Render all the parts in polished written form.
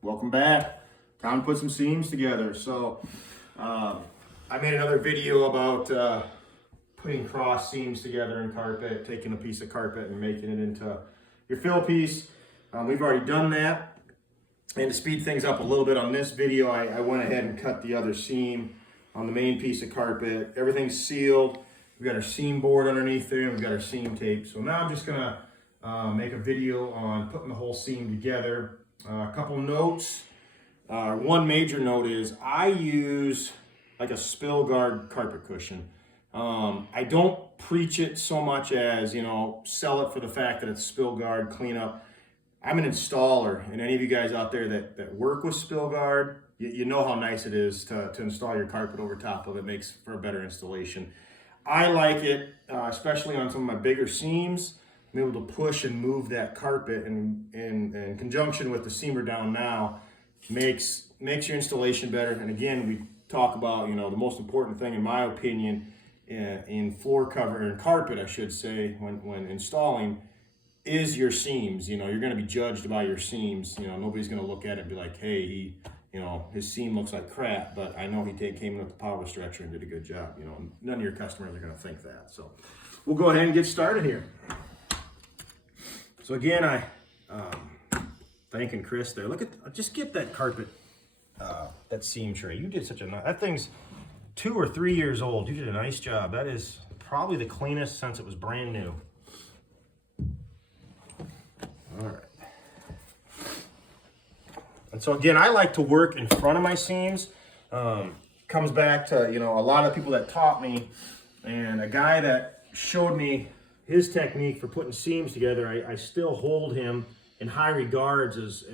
Welcome back. Time to put some seams together. So I made another video about putting cross seams together in carpet, taking a piece of carpet and making it into your fill piece. We've already done that. And to speed things up a little bit on this video, I went ahead and cut the other seam on the main piece of carpet. Everything's sealed. We've got our seam board underneath there, and we've got our seam tape. So now I'm just gonna make a video on putting the whole seam together. A couple notes. One major note is I use like a spill guard carpet cushion. I don't preach it so much as, sell it for the fact that it's spill guard, clean up. I'm an installer, and any of you guys out there that work with spill guard, you know how nice it is to install your carpet over top of it. Makes for a better installation. I like it, especially on some of my bigger seams. I'm able to push and move that carpet, and in conjunction with the seamer down now, makes your installation better. And again, we talk about, the most important thing, in my opinion, in floor cover and carpet, I should say, when installing, is your seams. You're going to be judged by your seams. Nobody's going to look at it and be like, hey, his seam looks like crap, but I know he came in with the power stretcher and did a good job. None of your customers are going to think that. So we'll go ahead and get started here. So again, I thanking Chris there. Look at, just get that carpet, that seam tray. You did such a nice, that thing's 2 or 3 years old. You did a nice job. That is probably the cleanest since it was brand new. All right. And so again, I like to work in front of my seams. Comes back to, a lot of people that taught me, and a guy that showed me his technique for putting seams together. I still hold him in high regards as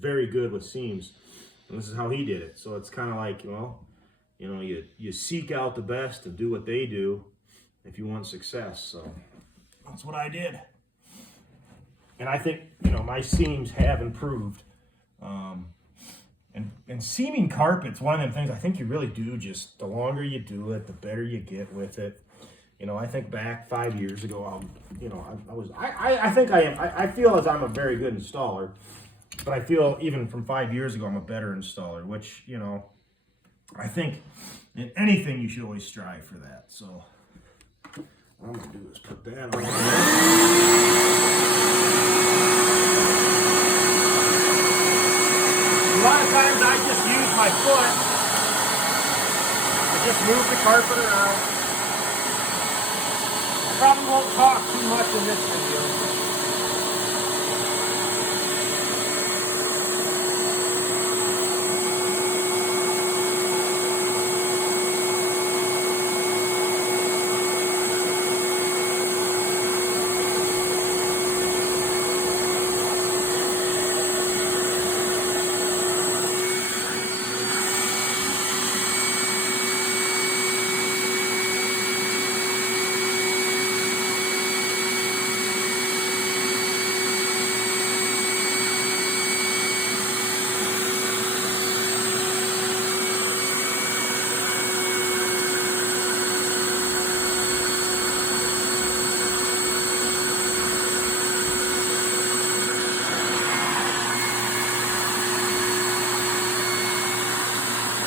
very good with seams. And this is how he did it. So it's kind of like, you seek out the best and do what they do if you want success. So that's what I did. And I think, my seams have improved. And seaming carpet's one of them things I think you really do, just the longer you do it, the better you get with it. I think back 5 years ago, I feel as I'm a very good installer, but I feel even from 5 years ago, I'm a better installer, which, I think in anything you should always strive for that. So what I'm going to do is put that on. A lot of times I just use my foot. I just move the carpet around. I probably won't talk too much in this video.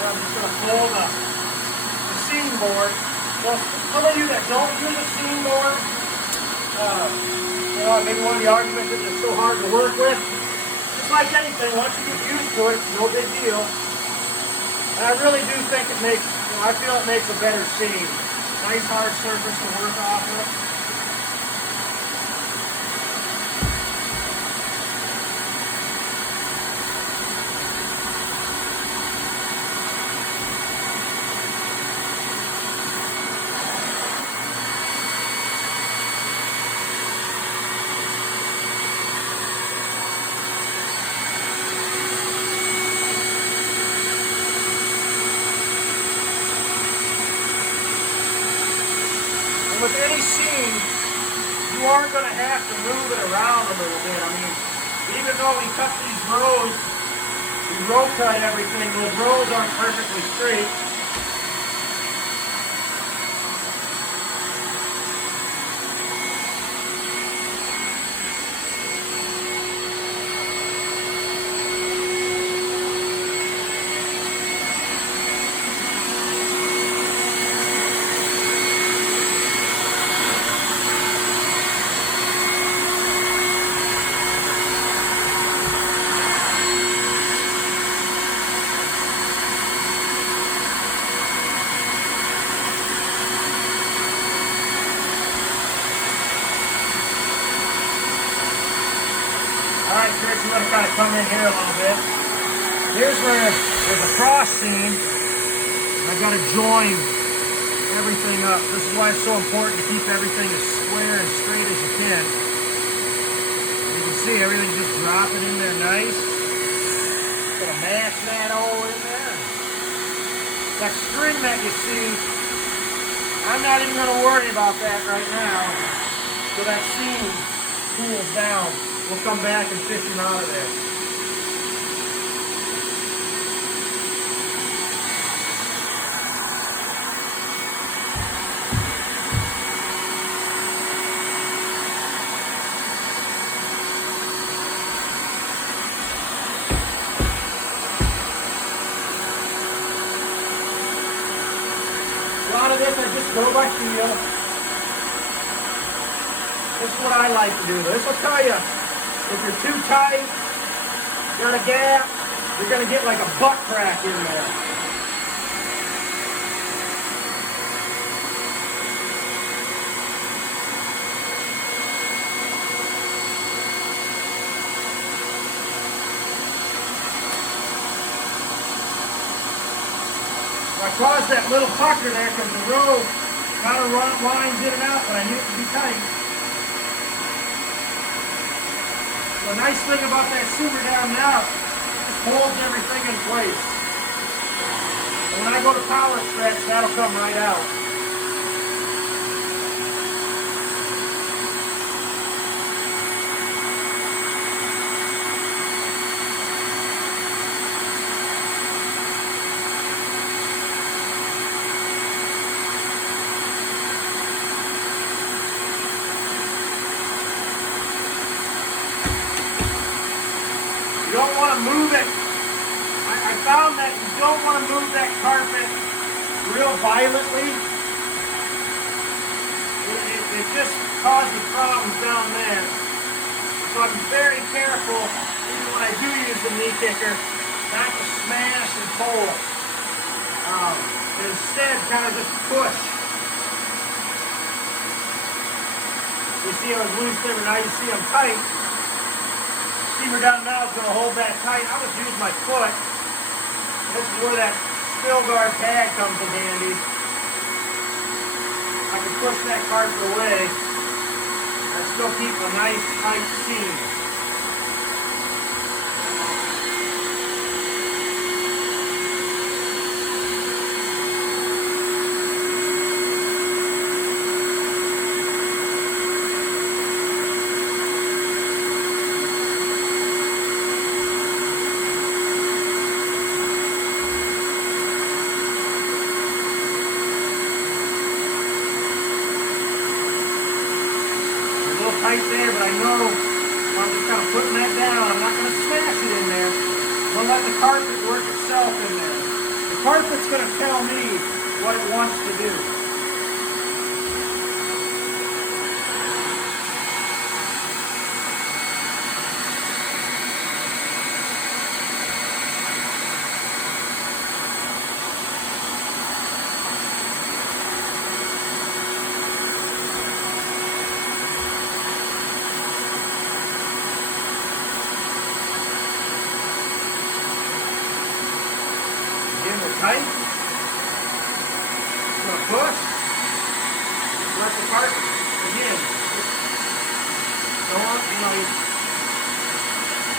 I'm just going to pull the seam board. Well, some of you that don't use a seam board, maybe one of the arguments is it's so hard to work with. Just like anything, once you get used to it, it's no big deal. And I really do think it makes, I feel it makes a better seam. Nice hard surface to work off of. With any seam, you are going to have to move it around a little bit. I mean, even though we cut these rows, we row cut everything, those rows aren't perfectly straight. come in here a little bit. Here's where there's a cross seam. I've got to join everything up. This is why it's so important to keep everything as square and straight as you can. You can see everything's just dropping in there nice. Put a mash mat all in there. That string that you see, I'm not even going to worry about that right now. So that seam cools down. We'll come back and fish him out of there. A lot of this I just go by feel. This is what I like to do. This will tell you if you're too tight, got a gap, you're going to get like a butt crack in there. I caused that little pucker there because the rope kind of lines in and out, but I need it to be tight. The nice thing about that super down now, it holds everything in place. And when I go to power stretch, that'll come right out. You don't want to move it. I found that you don't want to move that carpet real violently. It just causes problems down there. So I'm very careful, even when I do use the knee kicker, not to smash and pull. Instead, kind of just push. You see I was loose there, but now you see I'm tight. Steamer down now is going to hold that tight. I would use my foot. This is where that spill guard tag comes in handy. I can push that carpet away and still keep a nice tight seam. Tight there, but I know I'm just kind of putting that down. I'm not going to smash it in there. I'm going to let the carpet work itself in there. The carpet's going to tell me what it wants to do. Tight. Just gonna push. Let the carpet again. Don't,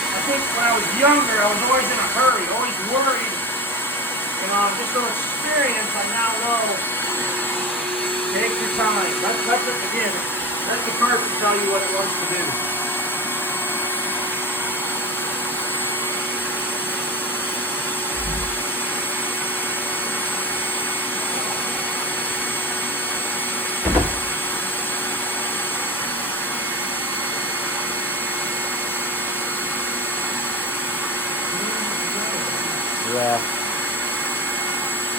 I think when I was younger, I was always in a hurry, always worried. Just from experience, I now know. Take your time. Let the carpet tell you what it wants to do. Yeah.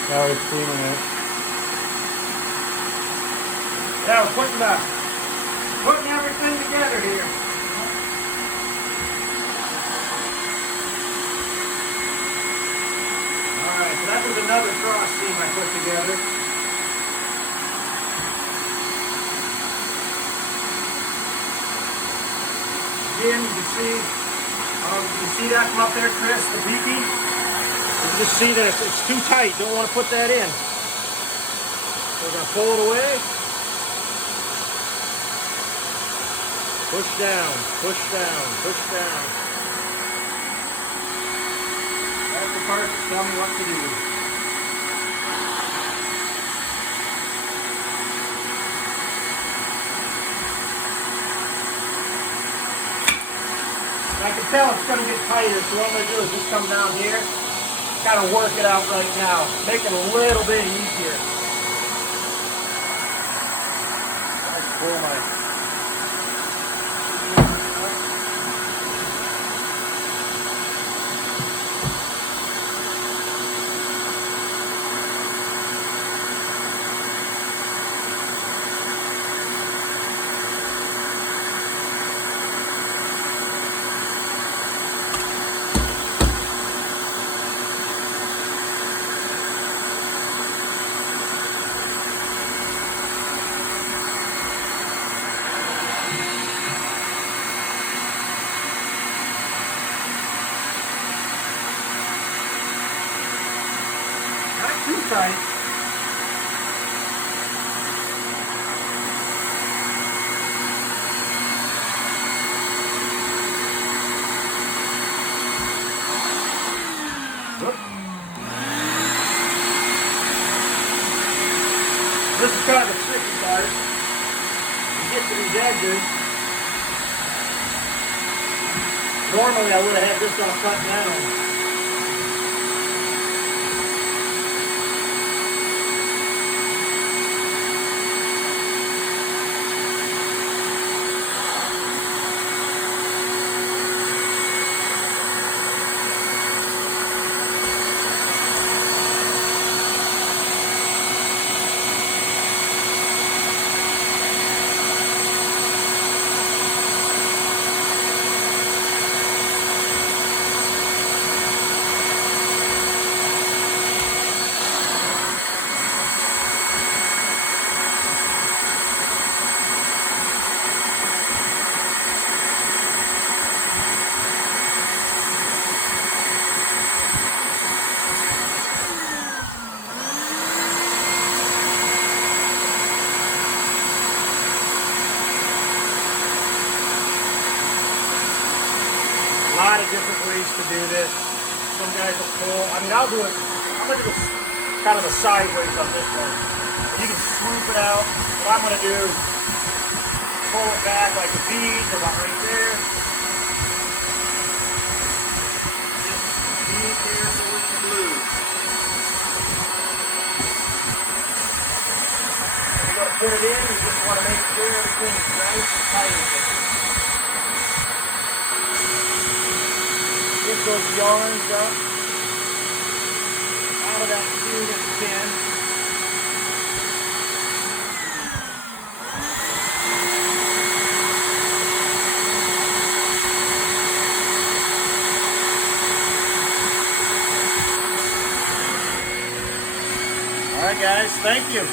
Now we're cleaning it. Yeah, we're putting everything together here. Alright, so that was another cross seam I put together. Again, you can see You see that from up there, Chris, the beaky? You can just see that it's too tight. Don't want to put that in. So we're going to pull it away. Push down, push down, push down. That's the part that tell me what to do. I can tell it's going to get tighter, so what I'm going to do is just come down here, kind of work it out right now, make it a little bit easier. Let's pull my... Too tight. Whoop. This is kind of a tricky part. You get to these edges. Normally I would have had this all cut down. A lot of different ways to do this. Some guys will pull. I mean, I'll do it. I'm going to do kind of a sideways on this one. You can swoop it out. What I'm going to do is pull it back like a bead, about right there. Just bead here so we can glue. When you go to put it in, you just want to make sure everything's nice and tight. Get those yarns up out of that tube at the pin. All right, guys, thank you.